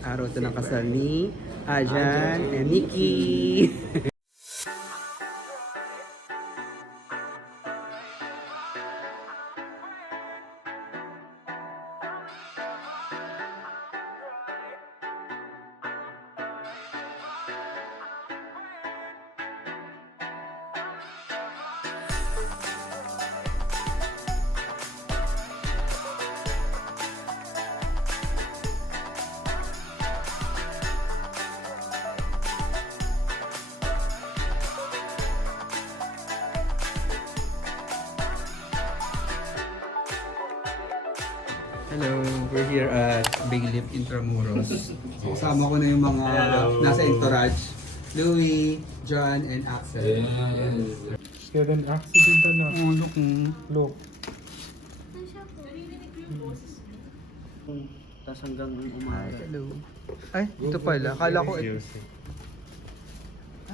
Araw ito ng kasal ni Ajan and Nikki. Hello, we're here at Bailiff Intramuros. So, kasama ko na yung mga nasa entourage. Louie, John, and Axel. Kaya din accident na. Oh, look. Look. Tapos hanggang umaga. Hello. Ay, ito pala. Akala ko ito.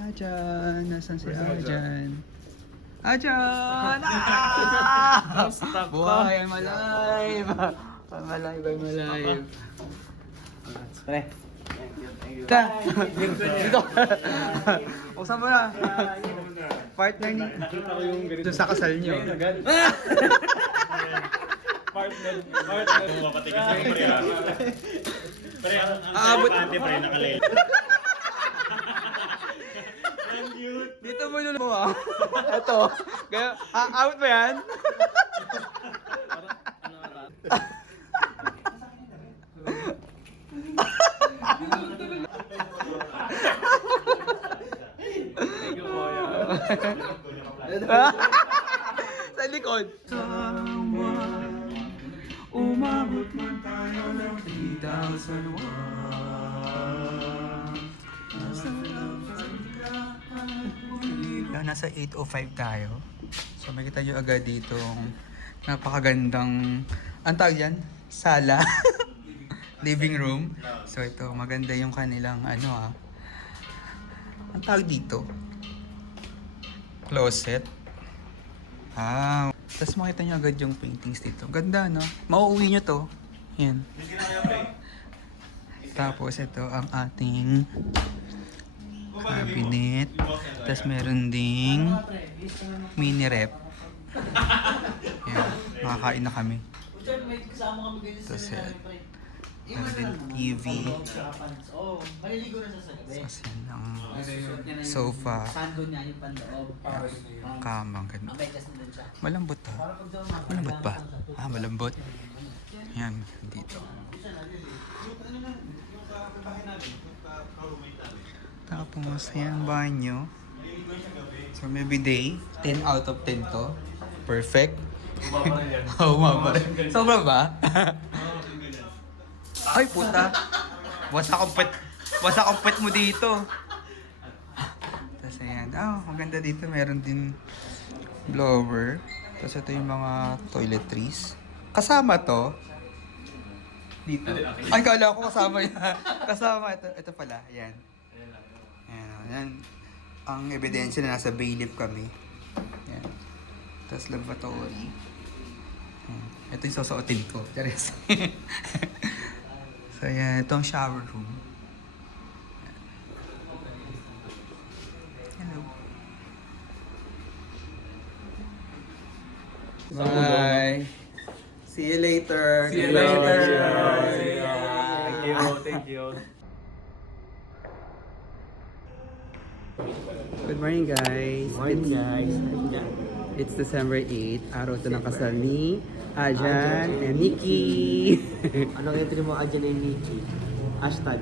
Ajan, nasan si Ajan? Ajan! Ah! Buhay, I'm alive! I'm alive, I'm alive. Pre. Ta! Dito! Usan mo na! Partner ni... Nakita ko yung ganito. Ito sa kasal niyo. Partner. Mapatigas yung pre. Pre, ang Aabot. ante pre, nakalil. Dito mo yung mo ah. Ito. Kaya, out ba yan? Sa likod. Umabot man tayo ng 3,000 Nasa 8:05 tayo. So makita nyo agad dito napakagandang, ang tawag yan? Sala. Living room. So ito, maganda yung kanilang ang tawag dito? Closet. Tapos makita nyo agad yung paintings dito. Ganda, no? Mauuwi nyo to. Yan. Tapos ito ang ating cabinet. Tapos meron ding mini rep. Yan. Makakain na kami. Tapos yan. Meron din TV. Tapos yan ang sofa. Yan. Kama. Ganda. Malambot ha? Malambot ba? Malambot. Yan. Dito. Tapos yan banyo. So maybe day 10 out of 10 to. Perfect. Umaba rin. Sobra ba? Ay puta. Wasa kompet mo dito. Tapos ayan. Maganda dito. Meron din blower. Tapos ito yung mga toiletries. Kasama to. Dito. Ay, kala ko kasama yan. Kasama ito pala. Ayan. Ayan. Ang ebidensya na nasa bailiff kami. Ayan. Tapos lavatory. Ayan. Ito yung susuotin ko. Charis. So ayan. Ito ang shower room. Ayan. Hello. Bye. See you later. See you later. Thank you. Good morning, guys. Morning guys. It's December 8. Araw ito ng kasal ni Ajan and Nikki. Anong entry mo Ajan and Nikki? Hashtag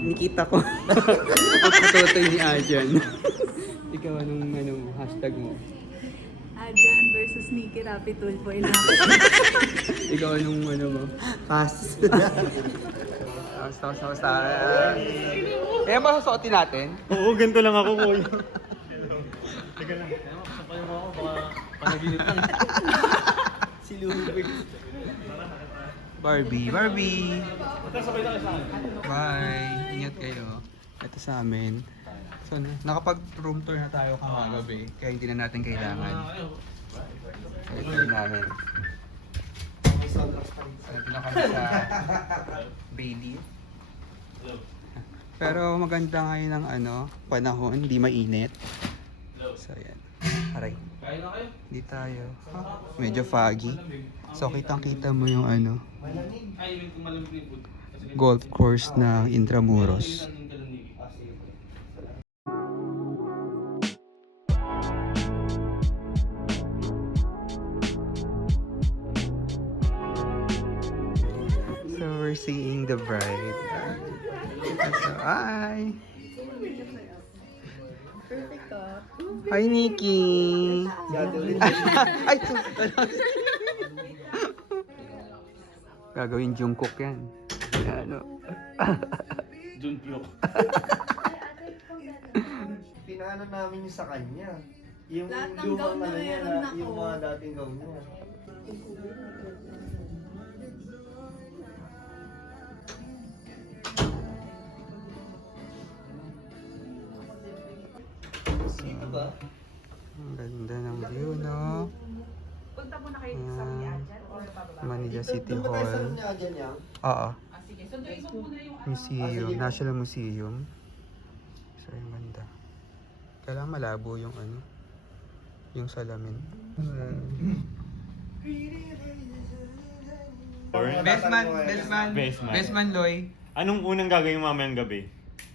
Nikita ko. Ang patutoy ni Ajan. Ikaw anong hashtag mo? Ajan versus Nikki Rapi Tulfo Ikaw anong mo? Pass. Basta. Kaya ba susuotin natin? Oo, ganito lang ako, kuya. Teka lang. Sapayin mo ako, baka panaginip lang. Si Louie. Barbie. Sabay na kayo sa akin. Bye. Ingat kayo. Ito sa amin. So, nakapag-room tour na tayo kagabi. Kaya hindi na natin kailangan. So, ito yun namin. Dito na kami sa Bailey. Pero maganda ngayon ang panahon, hindi mainit. So yan. Aray. Hindi tayo. Medyo foggy. So kitang-kita mo yung golf course ng Intramuros. So we're seeing the bride. So, hi! Perfect ka. Hi, Nikki! Ay! Gagawin Jungkook yan. Junpyo. Pinaano namin yung sa kanya. Yung Lahat ng lumang gown na niya meron ako. yung mga dating gown niya. Dito ba? Ang ganda ng view, no? Punta muna kayo sa ni Adjan o bababa? Manila City Doon ba tayo sa Hall. room ni Adjan yan? Oo. Ah, sige. Sunduin mo muna yung Museum. National Museum. So, yung ganda. Kailangan malabo yung yung salamin. Best man, best man, Best man. best man, Loy. Anong unang gagawin mamayang gabi?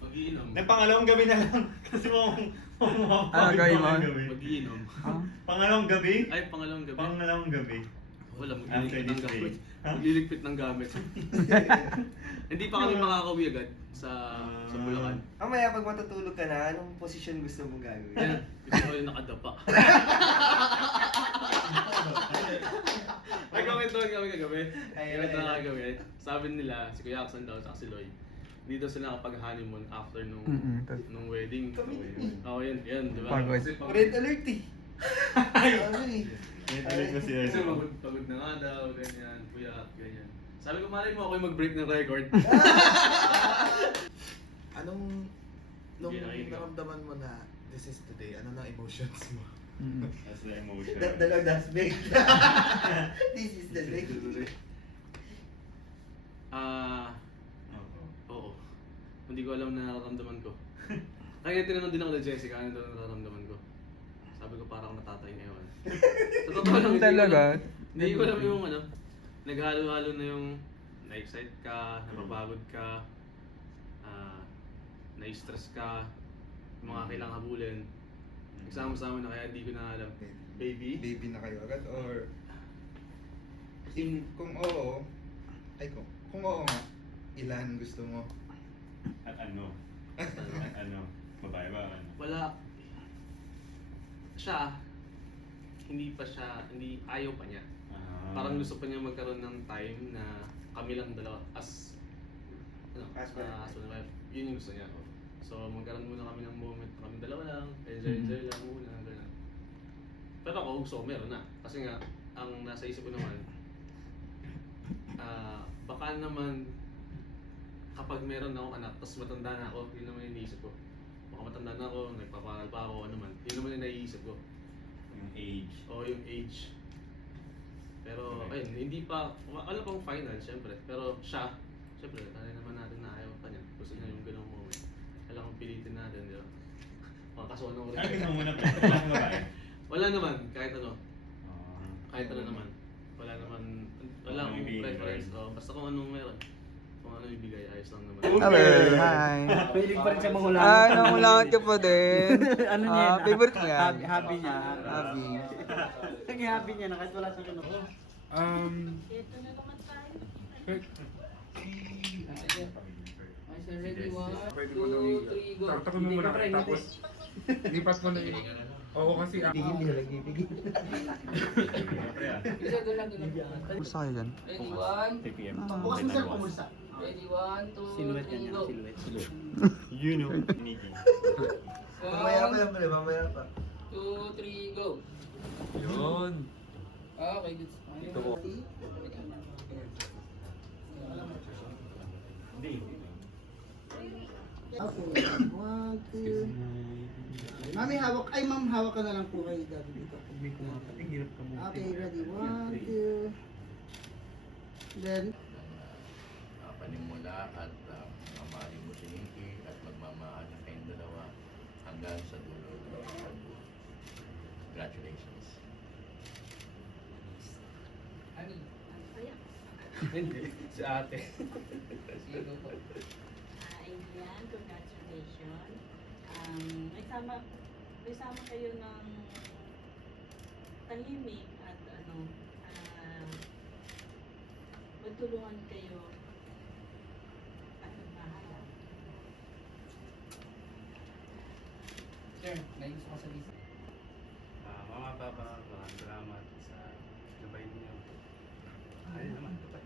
Mag-iinom. Na pangalawang gabi na lang. Kasi Ano gawin mo? Mag-iinom. Pangalawang gabi? Ay, pangalawang gabi. Pangalawang gabi. Wala, After magliligpit ng this day. gamit. Ha? Magliligpit ng gamit. Hindi pa kami makakauwi agad sa Bulacan. Mamaya pag matutulog ka na, anong posisyon gusto mong gagawin? Yan, gusto ko yung nakadapa. May kwentuhan kami kagabi. Kwentuhan kami kagabi. Sabi nila, si Kuya Aksan daw, saka si Loy. Hindi daw sila nakapag-honeymoon after nung wedding. Oo, yan, di ba? Pagod. Kasi Red alert eh. Ano eh? May tuloy ko siya. Kasi pagod na nga daw, ganyan, puyat, ganyan. Sabi ko, malay mo ako yung mag-break ng record. Anong, nung Hindi nakikita. naramdaman mo na this is today, ano na emotions mo? That's the emotion. The Lord has made. This is the day. Oo. Hindi ko alam na nararamdaman ko. Kaya tinanong din ako na Jessica, ano daw nararamdaman ko. Sabi ko parang natatay ngayon. Sa totoo lang, Talaga? Hindi ko alam yung naghalo-halo na yung na-excite ka, napapagod ka, na-stress ka, yung mga kailangang habulin. Nagsama-sama na kaya hindi ko na alam. Baby? Baby na kayo agad or kung oo nga, ilan gusto mo? At ano? At ano? Babae ba? Ano? Wala. Siya, hindi ayaw pa niya. Parang gusto pa niya magkaroon ng time na kami lang dalawa as Husband and husband and wife. Yun yung gusto niya. So magkaroon muna kami ng moment, kami dalawa lang, enjoy lang muna, gano'n. Pero ako gusto ko meron na. Kasi nga, ang nasa isip ko naman, baka naman kapag meron akong anak, tapos matanda na ako, yun naman yung iniisip ko. Baka matanda na ako, nagpaparal pa ako, ano man. Yun naman yung naiisip ko. Yung age. O yung age. Pero, ayun, hindi pa, wala pang final, syempre. Pero siya, syempre, kaya naman natin na ayaw pa niya. Gusto niya yung ganung moment. Kailangan pilitin natin, di ba? Makakasuhan ako rin. Ay, gusto mo muna lang babae. Wala naman, kahit ano. Ah. Kahit ano naman. Wala naman, wala Kung akong ibigay. preference. Basta kung anong meron. Kung ano ibigay, ayos lang naman. Hello, hi. Pwede pa rin siya mangulangan. Nangulangan ka pa din. Ano niya? Favorite mo yan? Happy niya. Happy. Naging happy niya na kahit wala siyang kinuha. Ito na naman tayo. Ready, 1, Pwede mo 2, 3, go. Taktakin mo muna, tapos lipat mo na yun. Oo, kasi Hindi na nagbibigay. Siyempre ah. Isa, doon lang, doon lang. Gusto kayo dyan? Ready, 1, 3 p.m. Bukas mo sir, kumusta? ready, 1, 2, 3, go. You know. Nikki. Mamaya pa yan pala, mamaya pa. 2, 3, go. Yun. Okay, good. Ito ko. Hindi. Okay, 1, 2. Mami, hawak. Ay, ma'am, hawak ka na lang po kay Daddy dito. Okay, ready. 1, 2. Then, panimula at mamahalin mo si Nikki at magmamahal na kayong dalawa hanggang sa dulo ng inyong buhay. Congratulations. Hindi, si ate. Ayan, congratulations. May sama kayo ng tahimik at magtulungan kayo at magmahala. Sir, may gusto ko sabihin. Mama, Papa, maraming salamat sa gabay niyo. Ayun naman, ito pa.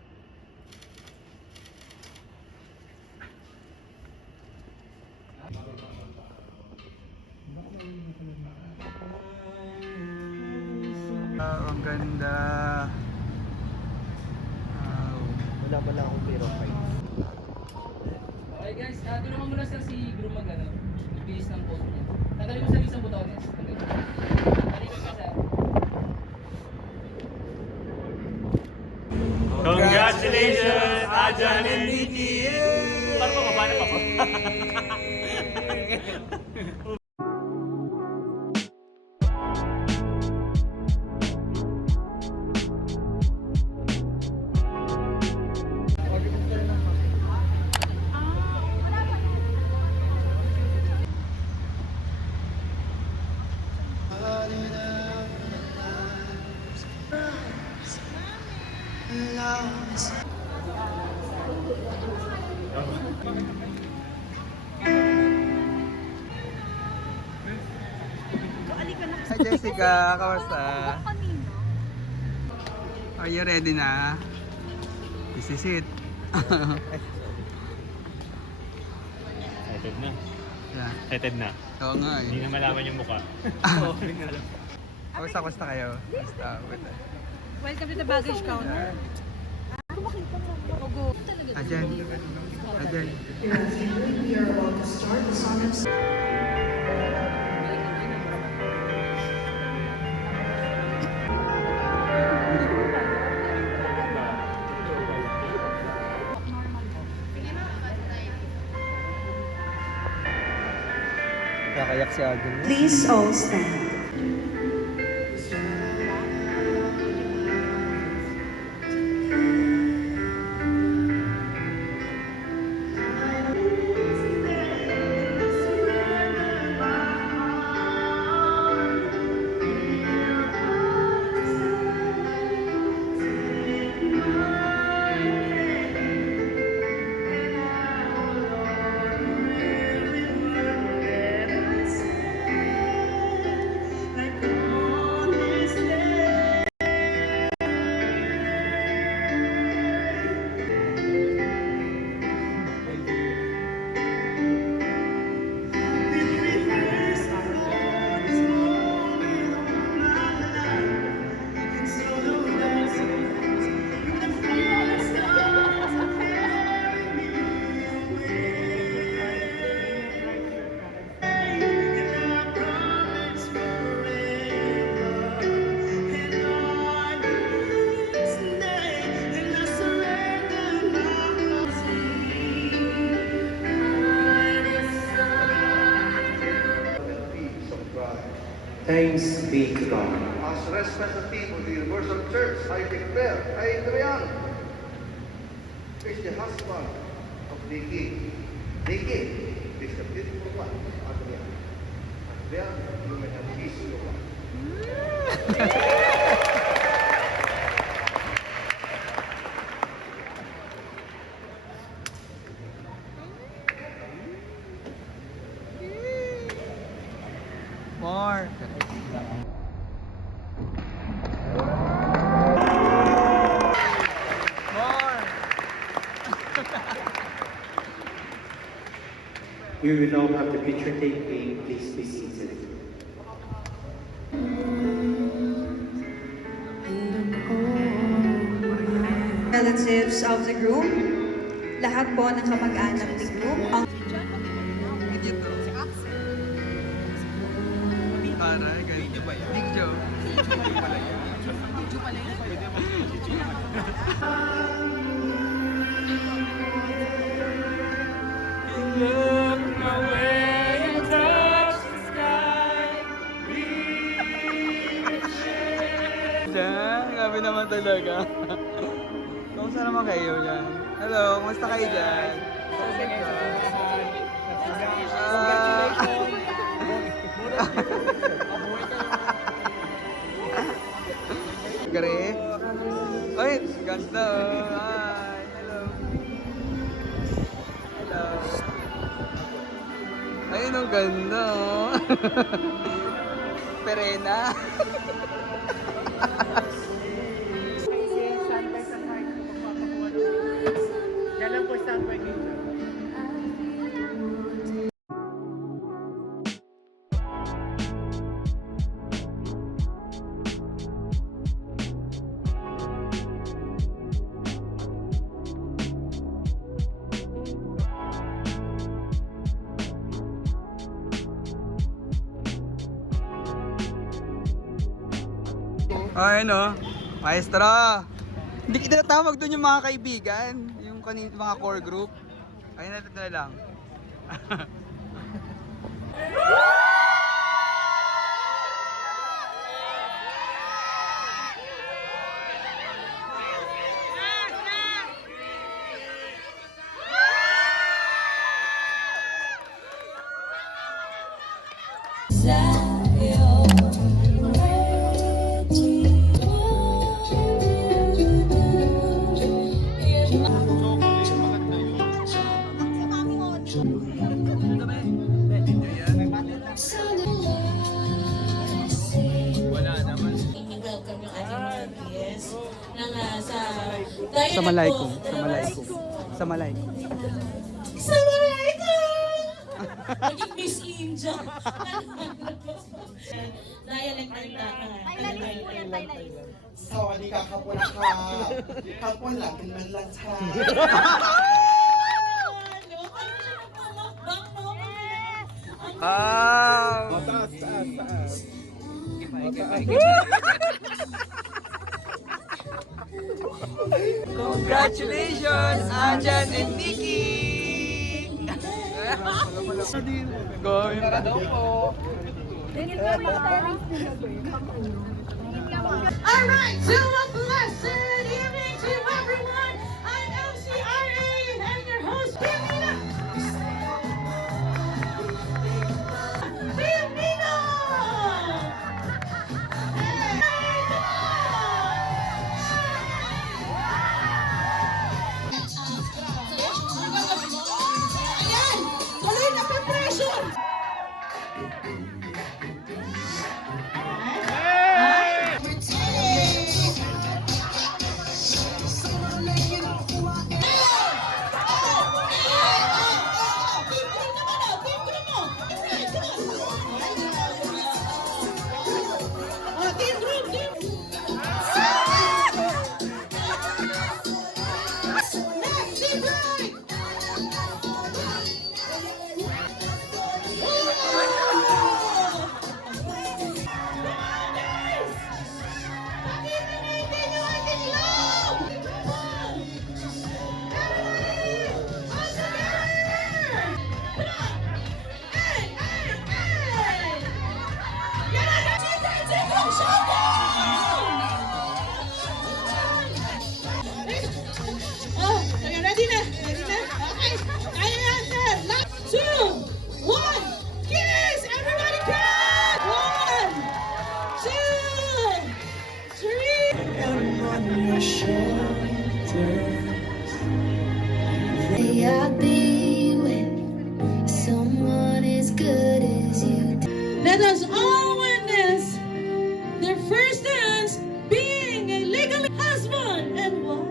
Ang ganda. Wow. Wala akong pero fight. Okay guys, tulungan mo na sir si Groom mag bihis ng post niya. Tanggalin mo sa isang botones. Tanggalin mo ka sir. Congratulations, Ajan and Nikki! Parang makabanap ako. Hi Jessica, kamusta? Are you ready na? This is it. Excited na. Yeah. Excited na. Oo nga eh. Hindi na malaman yung mukha. Oo, hindi nga alam. Kamusta kayo? Kamusta? Welcome to the baggage counter. Ajan. Ajan. Kakayak si Agin. Please all stand. Thanks be to God. As representative of the Universal Church, I declare Adrian is the husband of Nikki. Nikki is the beautiful one, Adrian. Adrian, you may have peace in your life. More. More. We will now have the picture taking. Please be seated. Relatives of the groom, lahat po ng kamag-anak ni groom, ang Video to. Para, ganito ba yan? Video. Video pala yan. Video pala yun. Diyan, grabe naman talaga. Kumusta naman kayo dyan? Hello, kumusta kayo dyan? Gare? Ay, ganda oh. Hi, hello. Hello. Ayun, ang ganda oh. Perena. Yan lang po stand by dito. Ay, no? Maestro! Hindi kita natawag doon yung mga kaibigan, yung mga core group. Ayun na lang. I-welcome yung ating mga guests sa Sa Malaykum. Sa Malaykum. Sa Malaykum. Assalamualaikum! Naging Miss India. Dialect ng Thailand. Sorry ka, kapon ka. Kapon lang, ganun lang sa. Taas. Congratulations, Ajan and Nikki! Going pa daw po. Alright, so a blessed evening to everyone. I'm LCRA and your host, Pimina. Pimina! Ayan! Tuloy na preparation! Ready na? Okay. Kaya natin. 2, 1, kiss! Everybody clap! 1, 2, 3. I'll be with someone as good as you. Let us all witness their first dance being a legal husband and wife.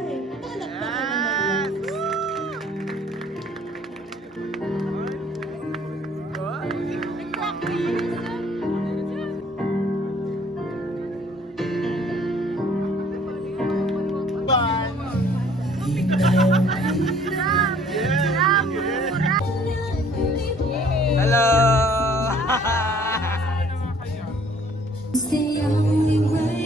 Hello! It's the only way.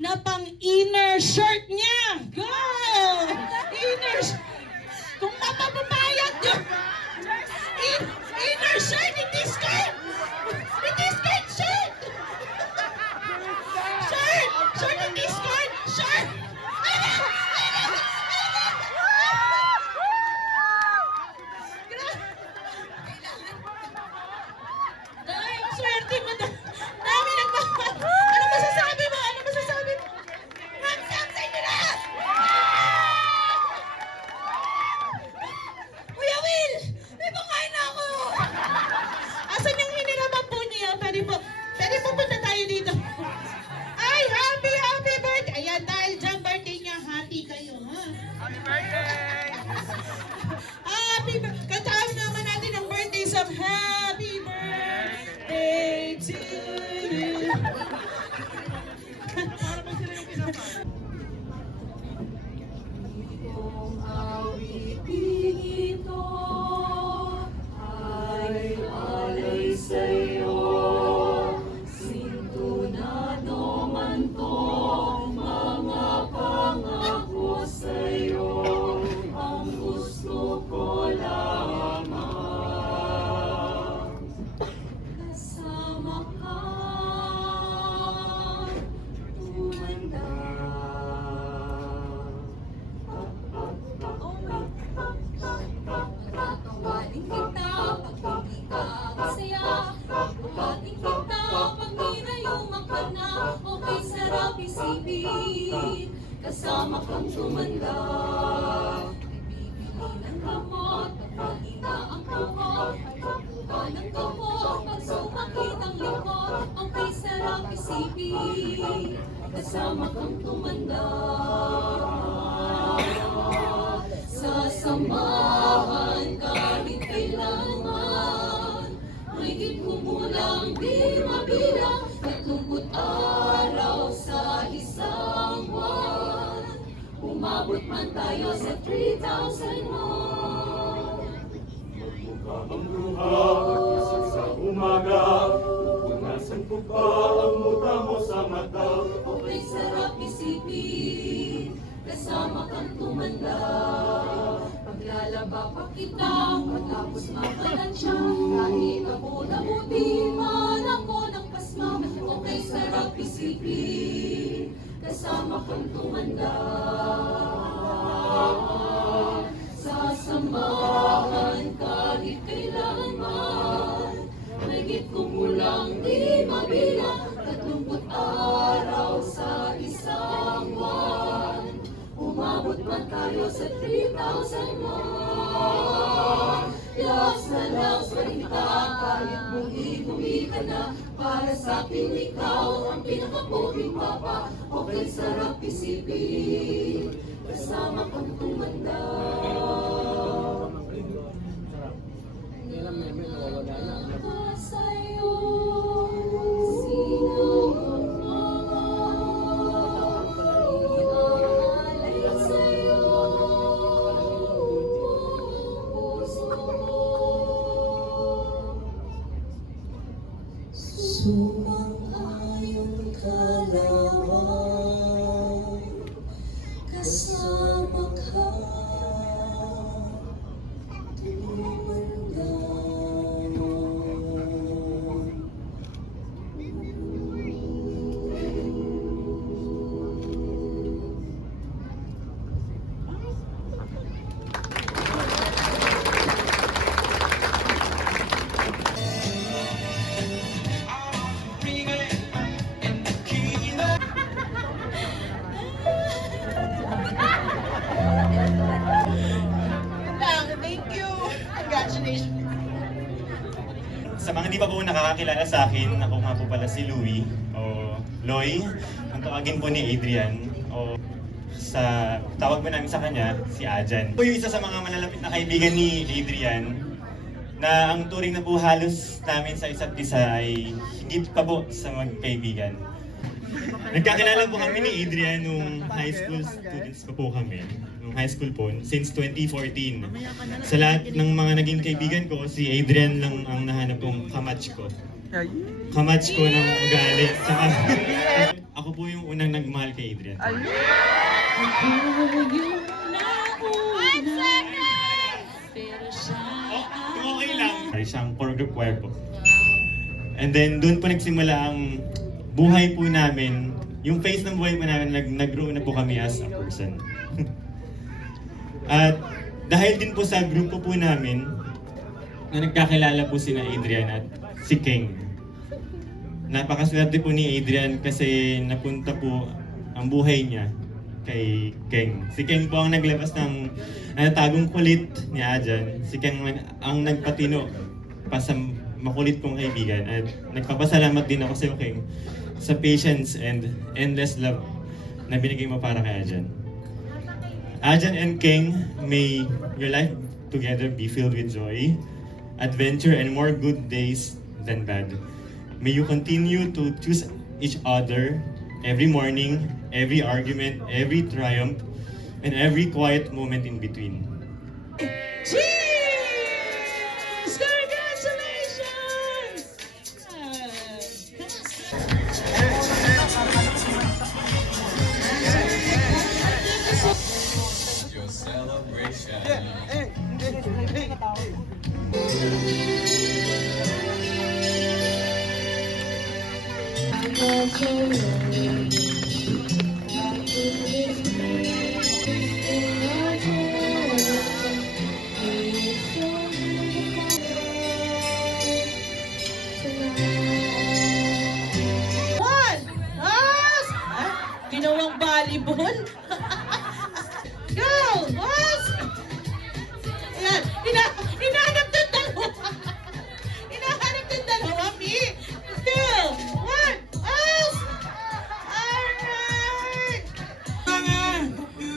na pang inner shirt niya. Go! Inner shirt. Kung mapapapayat nyo. Inner shirt, hindi skirt. Hindi skirt, shirt. Shirt. Shirt, hindi skirt. Shirt. Dahil ang swerte mo na. Dami ano masasabi mo? Ano masasabi mo? Thumbs up sa inyo lahat! Kuya Will! May pangkain na ako! Asan yung hinirapan po niya? Pwede po punta tayo dito. Ay, happy birthday! Ayan, dahil dyan birthday niya, happy kayo, ha? Happy birthday! Kantaan naman natin ang birthday song. Happy birthday to you. Kung awitin ito ay alay sa'yo, sintunado man to mga pangako sa'yo, ang gusto ko lamang kasama ka tumanda. Tatawanin kita pag hindi ka masaya. Buhatin kita pag nirayumak ka na. Okay, sarap isipin kasama kang tumanda. Ibibili ng gamot pag mahina ang kamot. Pagkuha ng gamot pag sumakit ang likod. Okay, sarap isipin kasama kang tumanda. Sasamahan kahit kailanman, mahigit kumulang di mabilang, 30 araw sa isang buwan. Umabot man tayo sa 3,000 mo. Magmukha ang luha, pag-isip sa umaga, pupunasan ko pa ang muta mo sa mata. Okay, sarap isipin kasama kang tumanda. Paglalaba pa kita, matapos mapalansya, kahit ako nabuti man ako ng pasma. Okay, sarap isipin kasama kang tumanda. Sasamahan kahit kailanman, mahigit kumulang di mabilang, 30 araw sa isang buwan. Umabot man tayo sa 3,000 mo. Loves na loves pa rin kita, kahit bumi ka na. Para sa akin ikaw ang pinakapuging papa. Okay, sarap isipin kasama kang tumanda. Sa'yo, sino ang mga iaalay sa'yo, puso ko. Sumang-ayon ka lamang, kasama ka tumanda. Thank you. Congratulations. Sa mga hindi pa po nakakakilala sa akin, ako nga po pala si Louie, o Loy, ang tawagin po ni Adrian, o sa tawag po namin sa kanya, si Ajan. Po yung isa sa mga malalapit na kaibigan ni Adrian, na ang turing na po halos namin sa isa't isa ay higit pa po sa magkaibigan. Nagkakilala po kami ni Adrian nung high school students pa po kami. Nung high school po, since 2014. Sa lahat ng mga naging kaibigan ko, si Adrian lang ang nahanap kong kamatch ko. Kamatch ko ng ugali. Saka, ako po yung unang nagmahal kay Adrian. Oh, okay lang. Siyang core group choir po. And then, doon po nagsimula ang buhay po namin. Yung phase ng buhay po namin, nag-grow na po kami as a person. At dahil din po sa grupo po namin, na nagkakilala po sina Adrian at si King. Napakaswerte po ni Adrian kasi napunta po ang buhay niya kay King. Si King po ang naglabas ng tagong kulit ni Adrian. Si King ang nagpatino pa sa makulit kong kaibigan. At nagpapasalamat din ako sa King sa patience and endless love na binigay mo para kay Adrian. Adrian and King, may your life together be filled with joy, adventure, and more good days than bad. May you continue to choose each other every morning, every argument, every triumph, and every quiet moment in between. Cheers! Congratulations! Your celebration. Ginawang volleyball? Go! Boss! Ayan, hinahanap ng dalawa. Hinahanap ng dalawa, Mi. 2, 1, Boss! Alright!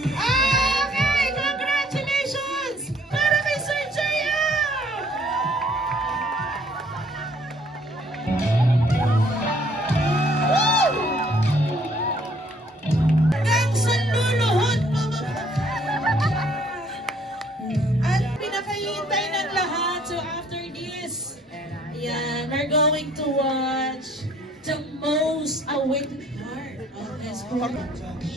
Okay, congratulations! Para kay Sir Jaya! Woo! At pinakahihintay ng lahat. So after this, ayan, we're going to watch the most awaited part of this program.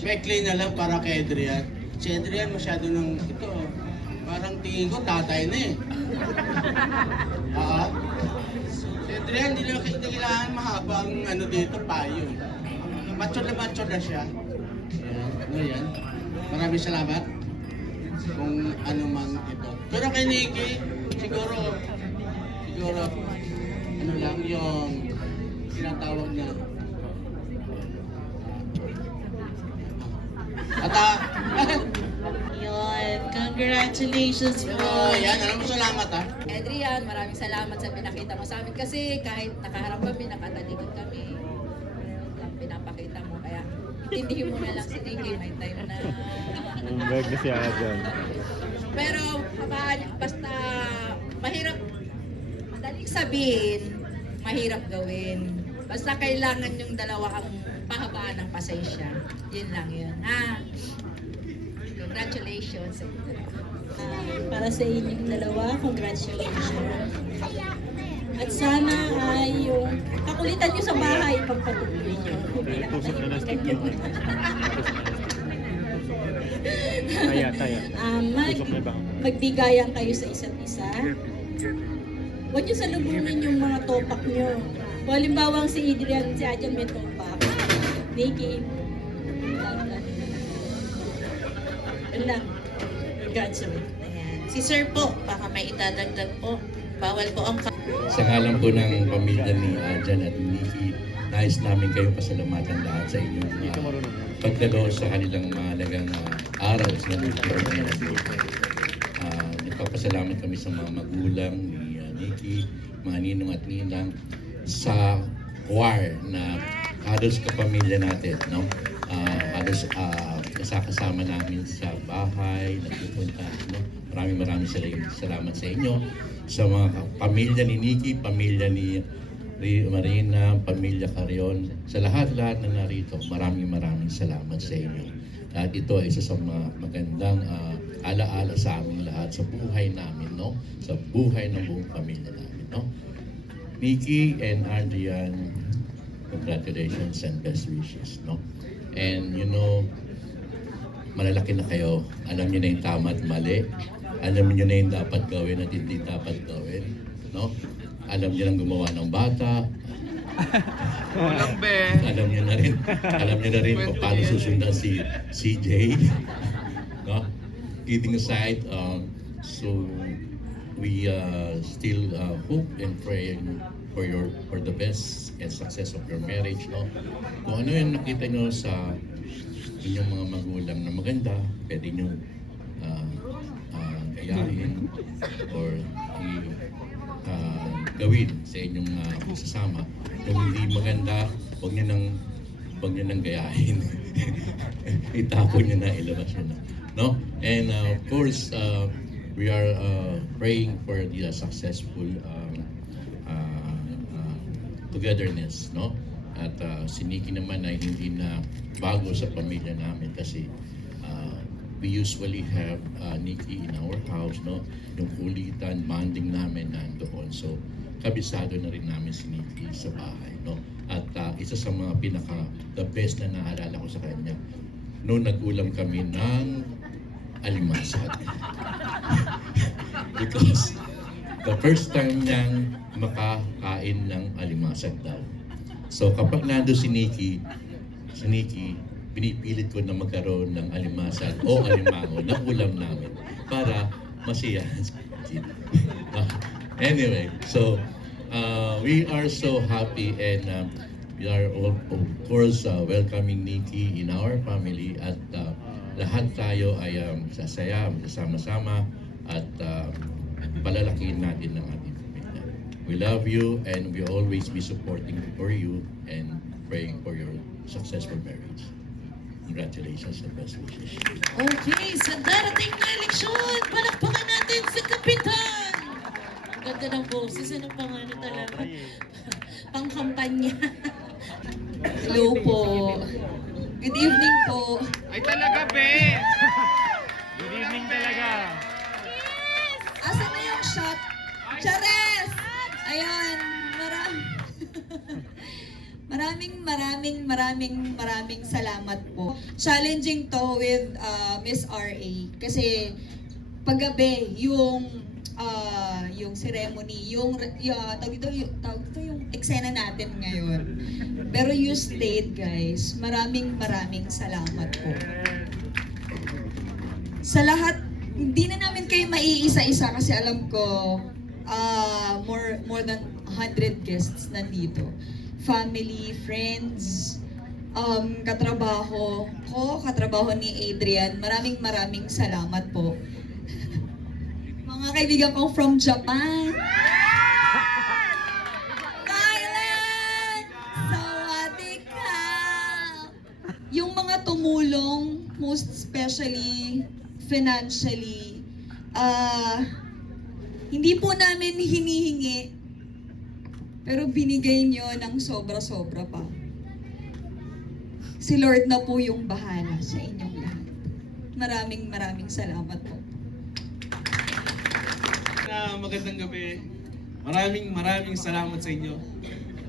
Mekli na lang para kay Adrian. Si Adrian masyado ng ito. Parang tingin ko tatay na eh. Si Adrian, hindi kailangan mahaba ang ano dito, payo. Macho na siya. Ayan, ano yan? Maraming salamat. Kung ano man ito. Pero kay Nikki, siguro, ano lang yung sinatawag na. Yun, congratulations po. Ayan, alam mo, salamat ha. Adrian, maraming salamat sa pinakita mo sa amin kasi kahit nakaharap kami, nakatalikod kami, ang pinapakita mo. Kaya intindihin mo na lang si Nikki, may time na. Bag na si Adrian. Pero basta mahirap, madaling sabihin, mahirap gawin. Basta kailangan yung dalawa ang pahabaan ng pasensya. Yun lang yun. Congratulations sa inyo dalawa. Para sa inyong dalawa, congratulations. At sana ay yung kakulitan nyo sa bahay pagpatuloy nyo. Magbigayan kayo sa isa't isa. Huwag nyo salubungin yung mga topak nyo. Kung halimbawa si Adrian, si Adrian may topak. Nikki, yun lang. Congratulations. Ayan. Si Sir po, baka may idadagdag po. Bawal po ang Sa ngalan po ng pamilya ni Adrian at Nikki, nais namin kayo pasalamatan lahat sa inyong pagdalo sa kanilang mahalagang araw sa Nikki. Nagpapasalamat kami sa mga magulang ni Nikki, mga ninong at ninang, sa choir na halos kapamilya natin, no? Halos kasama namin sa bahay, nagpupunta, no? Maraming salamat sa inyo, sa mga pamilya ni Nikki, pamilya ni Marina, pamilya Carion, sa lahat-lahat na narito, maraming salamat sa inyo. At ito ay isa sa mga magandang alaala sa aming lahat, sa buhay namin, no? Sa buhay ng buong pamilya namin, no? Nikki and Adrian, congratulations and best wishes, no? And you know, malalaki na kayo. Alam niyo na yung tama at mali. Alam niyo na yung dapat gawin at hindi dapat gawin, no? Alam niyo lang gumawa ng bata. Walang be. Alam niyo na rin kung paano susundan si CJ. No? Kidding aside, so we still hope and pray for the best and success of your marriage. No? Kung ano yung nakita nyo sa inyong mga magulang na maganda, pwede nyo gayahin or gawin sa inyong sasama. Kung hindi maganda, huwag nyo nang gayahin. Itapon nyo na, ilabas nyo na. No? And of course, we are praying for the successful togetherness, no? At si Nikki naman ay hindi na bago sa pamilya namin kasi we usually have Nikki in our house, no? Yung kulitan, bonding namin nandoon. So, kabisado na rin namin si Nikki sa bahay, no? At isa sa mga the best na naalala ko sa kanya, noong nag-ulam kami ng alimasag. Because the first time niyang makakain ng alimasag daw. So kapag nando si Nikki, pinipilit ko na magkaroon ng alimasag o alimango na ulam namin para masiyahan si Nikki. Anyway, so we are so happy and we are all, of course welcoming Nikki in our family at lahat tayo ay sasaya, magsasama-sama at palalakihin natin ng ating pamilya. We love you and we always be supporting for you and praying for your successful marriage. Congratulations and best wishes. Okay, sa darating na eleksyon, palakpakan natin si Kapitan! Ang ganda ng boses, anong pangalan talaga? Pangkampanya. Hello po. Good evening po. Ay talaga, be! Good evening talaga. Asan na yung shot? Chares! Ayan, maraming salamat po. Challenging to with Miss RA. Kasi paggabi, yung ceremony, tawag dito yung eksena natin ngayon. Pero you stayed, guys. Maraming salamat po. Sa lahat, hindi na namin kayo maiisa-isa kasi alam ko more than 100 guests nandito. Family, friends, katrabaho ni Adrian. Maraming salamat po. Mga kaibigan ko from Japan, Thailand, Sawadika. Yung mga tumulong, most especially financially, hindi po namin hinihingi, pero binigay nyo ng sobra-sobra pa. Si Lord na po yung bahala sa inyong lahat. Maraming salamat po. Magandang gabi. Maraming salamat sa inyo.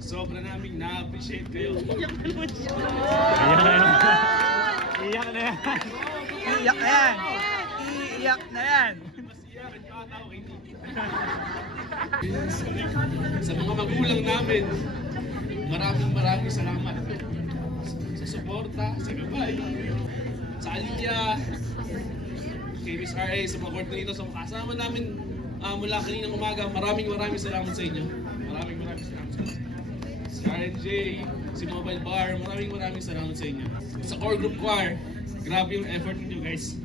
Sobra naming na-appreciate kayo. Iyak na yan. Iyak na yan. Sa mga magulang namin, maraming salamat sa suporta, sa gabay, sa aliyah, kay Miss RA, sa mga coordinator, sa mga kasama namin mula kaninang umaga. Maraming salamat sa inyo. Maraming salamat sa inyo. Si RNJ, si Mobile Bar, maraming salamat sa inyo. Sa Core Group Choir, grabe yung effort niyo, guys.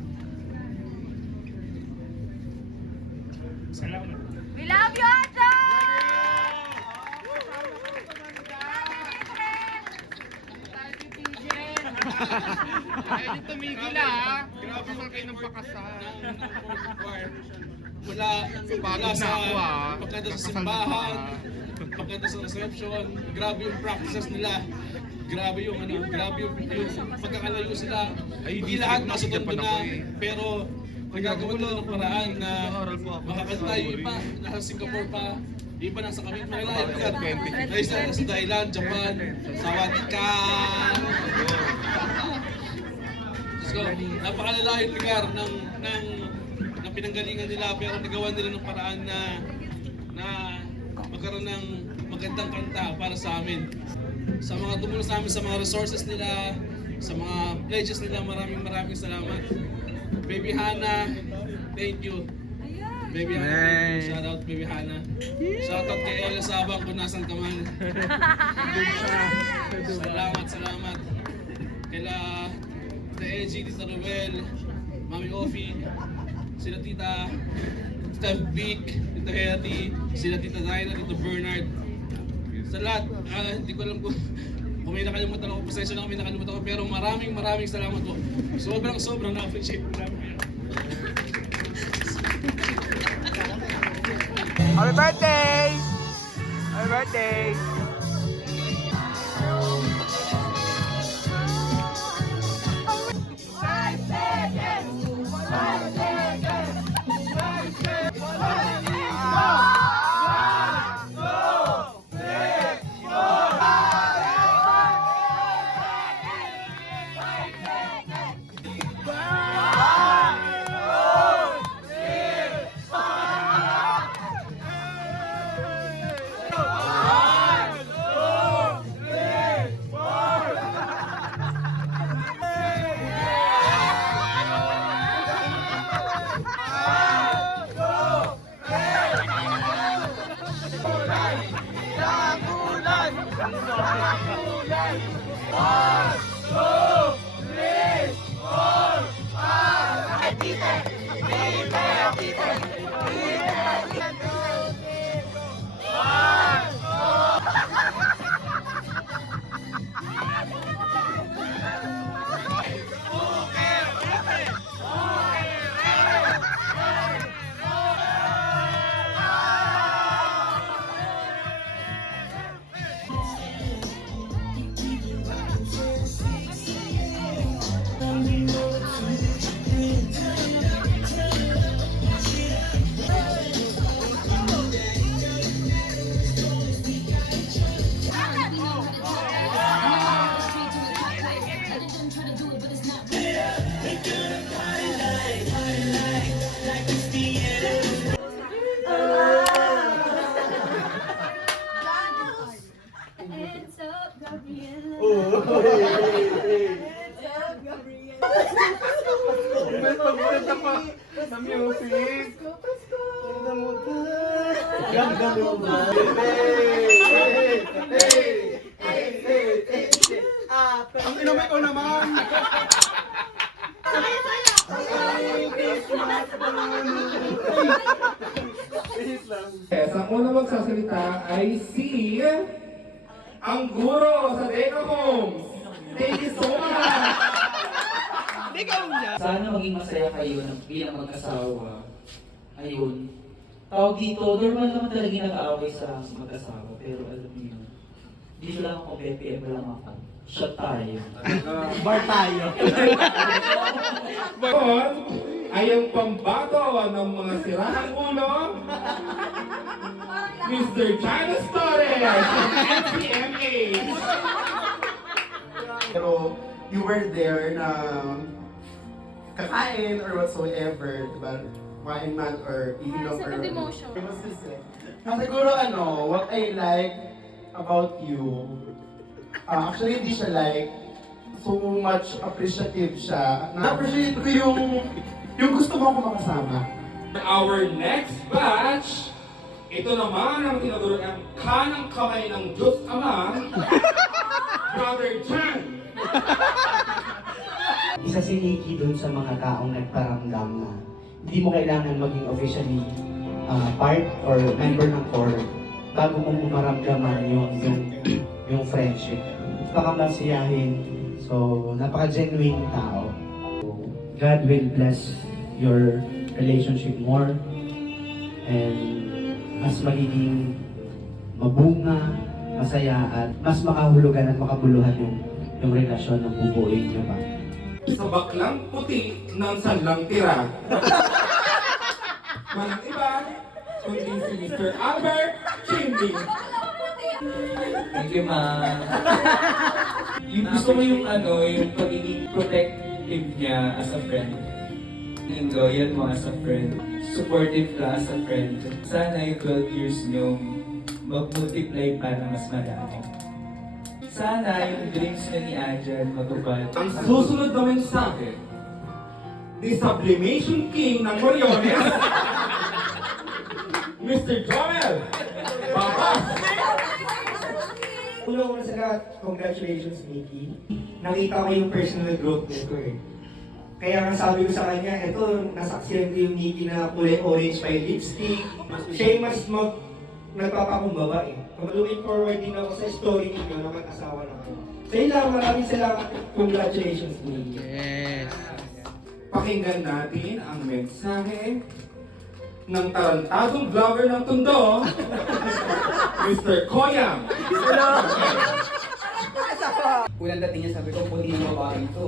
Salamat. We love you, Aja! Ay, tumigil grabe mo kayo ng pakasal. Mula sa pagkanta sa simbahan, pagkanta sa reception, grabe yung practices nila. Grabe yung pagkakalayo sila. Hindi lahat nasa tondo na, pero Magagawa nila ng paraan na makakanta yung iba, nasa Singapore pa, yung iba nasa kami, Manila, ay sa Thailand, Japan, sa Vatican. So, napakalalayong lugar ng pinanggalingan nila, pero nagawa nila ng paraan na magkaroon ng magandang kanta para sa amin. Sa mga tumulong sa amin, sa mga resources nila, sa mga pledges nila, maraming salamat. Baby Hana, thank you. Baby Hana, shout out Baby Hana. Shout out kay Ella Sabang kung nasan ka man. Salamat. Kaila Edgy, Tita Ruel, Mami Ofi, sila Tita Vic, Tita Hetty, sila Tita Dinah, Tito Bernard. Sa lahat, hindi ko alam kung may nakalimutan ako, pasensya na kung may nakalimutan ako, pero maraming salamat po. Sobrang na-appreciate ko namin. Happy birthday! Happy birthday! Ang inamay ko naman! Yes, ang unang magsasalita ay si ang guro sa Deca Homes. Thank you so much! Sana maging masaya kayo bilang mag-asawa. Ayun. Tawag dito, normal naman talaga nag-aaway sa mag-asawa. Pero alam niyo, dito lang ako, BPM lang ako. Shot tayo. Bar tayo. Ngayon ay ang pambato ng mga sirahang ulo, Mr. Janus Torres ng NCMA. Pero you were there na kakain or whatsoever, diba? Kain man or iinom or... It was this eh. Siguro what I like about you, actually hindi siya like, so much appreciative siya. Na-appreciate ko yung gusto mo ako makasama. Our next batch, ito naman ang tinuturoan kanang kamay ng Diyos Ama, Brother Jan. Isa si Nikki dun sa mga taong nagparamdam na hindi mo kailangan maging officially part or member ng core bago mo maramdaman yung friendship. Napaka-masiyahin, so napaka-genuine tao. God will bless your relationship more and mas magiging mabunga, masaya at mas makahulugan at makabuluhan yung relasyon na bubuuin niyo pa. sa baklang puti ng sanlang tira. Walang iba, kundi si Mr. Albert Chimby. Thank you, ma'am. Yung gusto mo yung yung pagiging protective niya as a friend. Yung loyal mo as a friend. Supportive ka as a friend. Sana yung 12 years niyo mag-multiply pa na mas madami. Sana yung dreams niya ni Adjan matupad. Ang susunod na mensahe ni Sublimation King ng Moriones, Mr. Joel Babas. Una sa lahat, congratulations, Mickey. Nakita ko yung personal growth nito eh. Kaya nga sabi ko sa kanya, eto, nasaksiyan ko yung Mickey na kulay orange pa yung lipstick. Siya yung mas nagpapakumbaba eh. Looking forward din ako sa story ninyo na mag-asawa na kayo. So yun lang, maraming salamat. Congratulations, Mickey. Yes. Pakinggan natin ang mensahe ng tarantadong vlogger ng Tondo, Mr. Koyang. Unang dating niya, sabi ko, puti ng babae ito.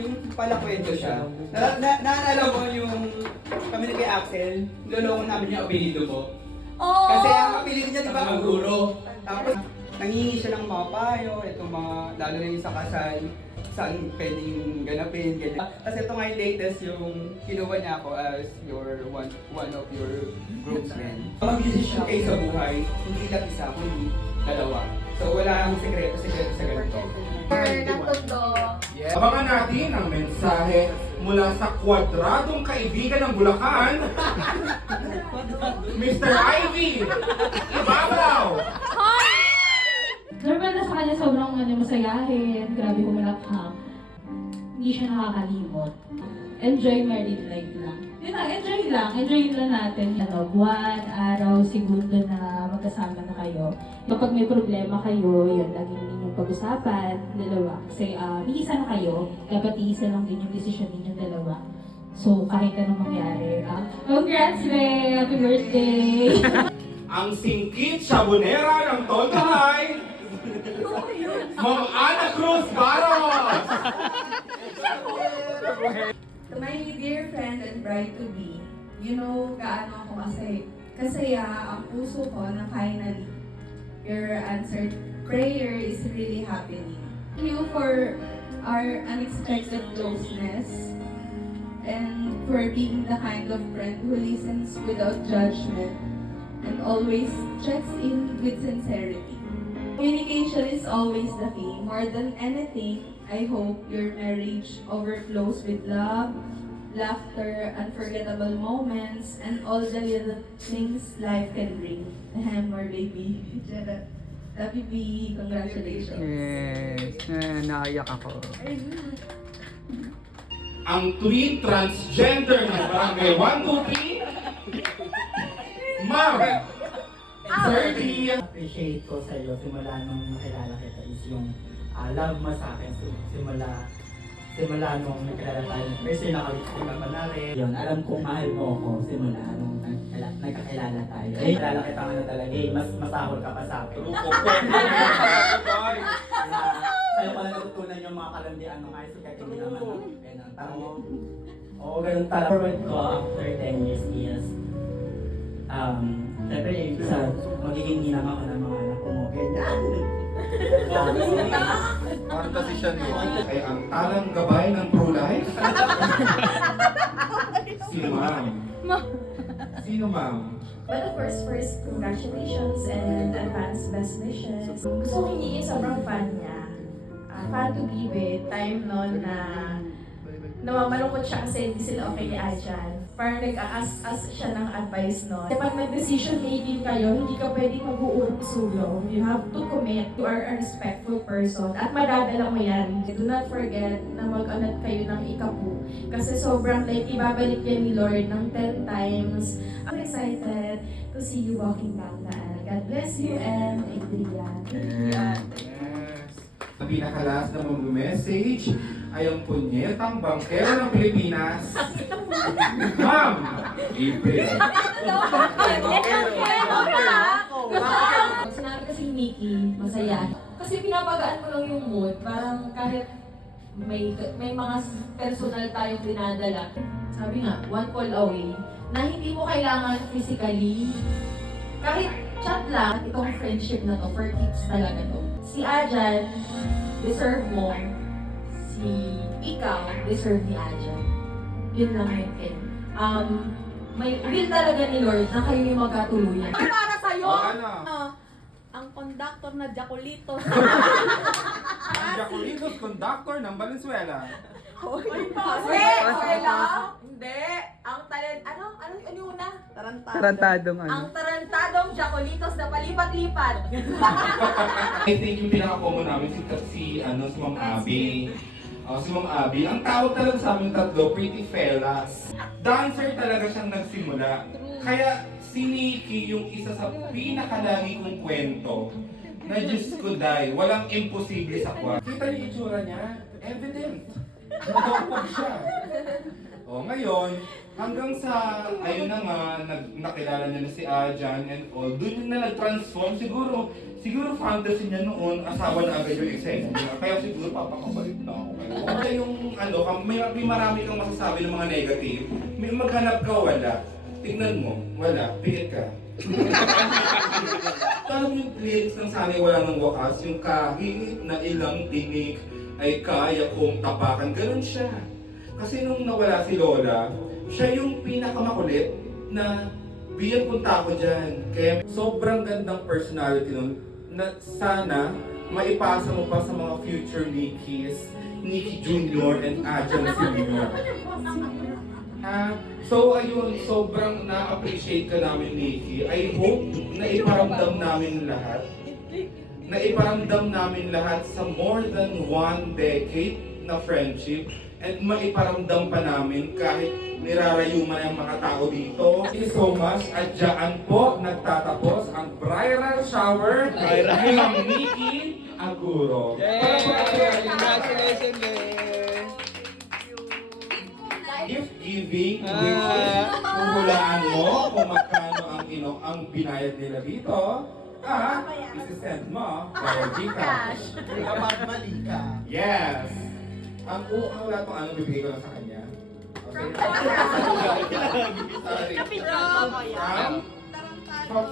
Yung pala kwento siya. Naalala ko yung kami ni kay Axel, loloko namin niya apelido ko. Kasi ang apelido niya, di ba, ang guro. Tapos, nangingi siya ng mga payo, itong mga, lalo na yung sa kasal, saan pwedeng ganapin, ganyan. Tapos ito nga yung latest, yung kinuha niya ako as your one of your groomsmen. Mag-desisyon kayo sa buhay, hindi lang isa, kundi dalawa. So wala akong sekreto sa ganito. Abangan natin ang mensahe mula sa kwadradong kaibigan ng Bulacan, Mr. Ivy Ibabaw. Normal na sa kanya sobrang masayahin, grabe kumalakhak. Hindi siya nakakalimot. Enjoy married life lang. Yun lang, enjoy lang natin. Buwan, araw, segundo na magkasama na kayo. Kapag may problema kayo, yun, laging ninyong pag-usapan, dalawa. Kasi iisa na kayo, dapat iisa lang din yung desisyon ninyong dalawa. So, kahit anong mangyari. Congrats, Ray! Happy birthday! Ang singkit sabonera ng Tondo High, Ma'am Ana Cruz Barros. To my dear friend and bride-to-be, you know gaano ako kasaya ang puso ko na finally your answered prayer is really happening. Thank you for our unexpected closeness and for being the kind of friend who listens without judgment and always checks in with sincerity. Communication is always the key. More than anything, I hope your marriage overflows with love, laughter, unforgettable moments, and all the little things life can bring. More baby. Happy B, congratulations. Yes. Naiyak ako. Ang twin transgender ng Barangay 123, Ma'am Serdy. Appreciate ko sa iyo simula nung nakilala kita is yung love mo sa akin simula nung nakilala tayo. First year nakalipin ka pa na rin. Yun, alam kong mahal mo ako simula nung nagkakilala tayo. Ay, kilala kita nga talaga eh. Mas masahol ka pa sa akin. Sa'yo ko na natutunan yung mga kalandian ng high school kahit hindi naman ang tanong. Oo, ganun talaga. Forward ko after 10 years is siyempre, magiging ninang ako ng mga anak ko mo. Ganyan. Fantasy siya no? Ay ang talang gabay ng pro-life? Sino ma'am? Sino ma'am? But of course, first, congratulations and advance best wishes. Gusto ko hingin sobrang fan niya. Fan to be with. Time noon na malungkot siya kasi hindi sila okay ni Adjan. Parang nag-a-ask siya ng advice noon. Kapag may decision making kayo, hindi ka pwedeng mag-uurong sulong. You have to commit. You are a respectful person. At madadala mo yan. Do not forget na mag-anat kayo ng ikapu. Kasi sobrang like, ibabalik yan ni Lord ng 10 times. I'm excited to see you walking down the aisle. God bless you and Adrian. Sa pinakalas na mag-message ay ang punyetang bangkero ng Pilipinas, Ma'am April. Sinabi kasi ni Mickey, masaya. Kasi pinapagaan mo lang yung mood, parang kahit may mga personal tayong dinadala. Sabi nga, one call away, na hindi mo kailangan physically, kahit chat lang, itong friendship na to, for keeps talaga to. Si Ajan, deserve mo. Si ikaw, deserve ni Ajan. Yun lang yun, Ken. May will talaga ni Lord na kayo yung magkatuluyan. Para sa'yo, ano? ang conductor na Jacolitos. Ang Jacolitos conductor ng Valenzuela. Hindi. Ang talent, ano yung una? Tarantadong ano. Ang tarantadong Jacolitos na palipat-lipat. I think yung pinaka-common namin si Ma'am Abby. Si Ma'am Abby, ang tawag talaga sa amin tatlo, pretty fellas. Dancer talaga siyang nagsimula. Kaya si Nikki yung isa sa pinakalagi kong kwento na Diyos ko day, walang imposible sa kwa. Kita niyo yung itsura niya? Evident. Nakapag siya. O ngayon, hanggang sa, ayun na nga, nakilala niya na si Ajan and all, doon yun na nag-transform. Siguro fantasy niya noon, asawa na agad yung eksena niya. Kaya siguro papakabalik na ako. Kaya yung may marami kang masasabi ng mga negative, may maghanap ka, wala. Tingnan mo, wala, pikit ka. Alam yung lyrics ng Sana'y Wala Nang Wakas, yung kahit na ilang tinik ay kaya kong tapakan, ganun siya. Kasi nung nawala si Lola, siya yung pinakamakulit na biyan punta ako dyan. Kaya sobrang gandang personality nun na sana maipasa mo pa sa mga future Nikis, Nikki Jr. and Ajan Sr. So ayun, sobrang na-appreciate ka namin, Nikki. I hope na iparamdam namin lahat sa more than 1 decade na friendship and maiparamdam pa namin kahit nirarayuman ang mga tao dito. Thank you so much. At dyan po nagtatapos ang bridal shower ni Ma'am Nikki Aguro. Congratulations, Gift giving, which is hulaan mo kung magkano ang binayad nila dito. At isi-send mo via Gcash. Kapag mali ka. Yes! Ang wala itong bibigay ko lang sa kanya.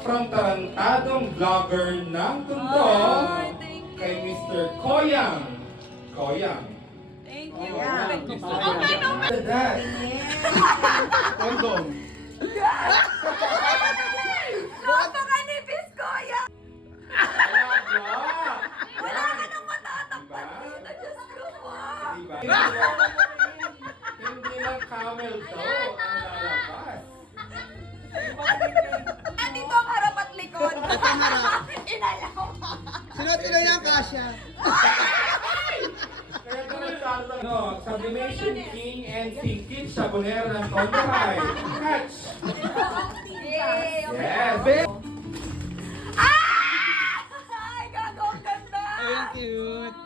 From tarantadong vlogger ng Tondo kay Mr. Koyang. Thank you. That. Condom. Napakanipis ko yan. Wala ka nang matatakpan dito. Diyos ko po. Hindi lang camel to ang lalabas. Dito ang harap at likod. Inalaw. Sunod ko na yan, Kasha. No, Sublimation King and Singkit Sabonera ng Tondohay. Catch! Yes! Ay, gago, ang ganda! Ay, cute.